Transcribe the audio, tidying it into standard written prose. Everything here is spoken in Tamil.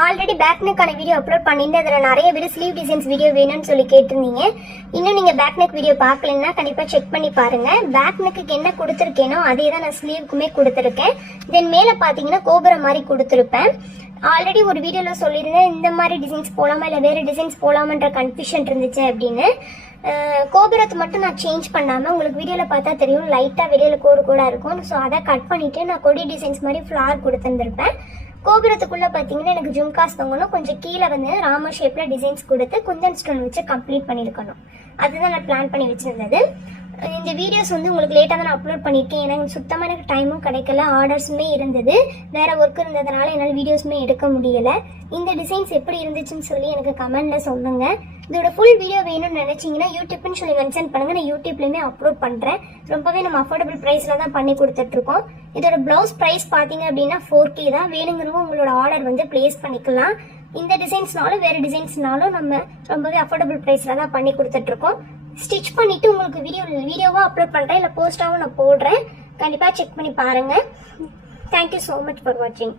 ஆல்ரெடி பேக் நெக்கான வீடியோ அப்லோட் பண்ணிட்டு அதில் நிறைய பேர் ஸ்லீவ் டிசைன்ஸ் வீடியோ வேணும்னு சொல்லி கேட்டிருந்தீங்க. இன்னும் நீங்கள் பேக் நெக் வீடியோ பார்க்கலன்னா கண்டிப்பாக செக் பண்ணி பாருங்கள். பேக் நெக்கு என்ன கொடுத்துருக்கேனோ அதே தான் நான் ஸ்லீவுக்குமே கொடுத்துருக்கேன். தென் மேலே பார்த்தீங்கன்னா கோபுரம் மாதிரி கொடுத்துருப்பேன். ஆல்ரெடி ஒரு வீடியோவில் சொல்லியிருந்தேன் இந்த மாதிரி டிசைன்ஸ் போகலாமா இல்லை வேறு டிசைன்ஸ் போகலாமன்ற கன்ஃபியூஷன் இருந்துச்சு அப்படின்னு. கோபுரத்தை மட்டும் நான் சேஞ்ச் பண்ணாமல் உங்களுக்கு வீடியோவில் பார்த்தா தெரியும் லைட்டாக வெளியில் கோடு கூட இருக்கும். ஸோ அதை கட் பண்ணிவிட்டு நான் கொடி டிசைன்ஸ் மாதிரி ஃப்ளார் கொடுத்துருந்துருப்பேன். கோபுரத்துக்குள்ளே பார்த்தீங்கன்னா எனக்கு ஜும்காஸ் தொங்கணும், கொஞ்சம் கீழே வந்து ராம ஷேப்பில் டிசைன்ஸ் கொடுத்து குந்தன் ஸ்டோன் வச்சு கம்ப்ளீட் பண்ணியிருக்கணும். அதுதான் நான் பிளான் பண்ணி வச்சுருந்தது. இந்த வீடியோஸ் வந்து உங்களுக்கு லேட்டாக தான் நான் அப்லோட் பண்ணியிருக்கேன். ஏன்னா சுத்தமாக எனக்கு டைமும் கிடைக்கல, ஆர்டர்ஸுமே இருந்தது, வேறு ஒர்க் இருந்ததுனால என்னால் வீடியோஸுமே எடுக்க முடியலை. இந்த டிசைன்ஸ் எப்படி இருந்துச்சுன்னு சொல்லி எனக்கு கமெண்டில் சொல்லுங்கள். இதோட ஃபுல் வீடியோ வேணும்னு நினச்சிங்கன்னா யூடியூப்னு சொல்லி மென்ஷன் பண்ணுங்கள், நான் யூடியூப்லேயுமே அப்லோட் பண்ணுறேன். ரொம்பவே நம்ம அஃபோர்டபுள் ப்ரைஸில் தான் பண்ணி கொடுத்துட்ருக்கோம். இதோட ப்ளவுஸ் ப்ரைஸ் பார்த்தீங்க அப்படின்னா 4K தான். வேணுங்கிறவங்க உங்களோட ஆர்டர் வந்து ப்ளேஸ் பண்ணிக்கலாம். இந்த டிசைன்ஸ்னாலும் வேறு டிசைன்ஸ்னாலும் நம்ம ரொம்பவே அஃபோர்டபுள் ப்ரைஸில் தான் பண்ணி கொடுத்துட்ருக்கோம். ஸ்டிச் பண்ணிவிட்டு உங்களுக்கு வீடியோவாக அப்லோட் பண்ணுறேன், இல்லை போஸ்ட்டாகவும் நான் போடுறேன். கண்டிப்பாக செக் பண்ணி பாருங்கள். தேங்க்யூ ஸோ மச் ஃபார் வாட்சிங்.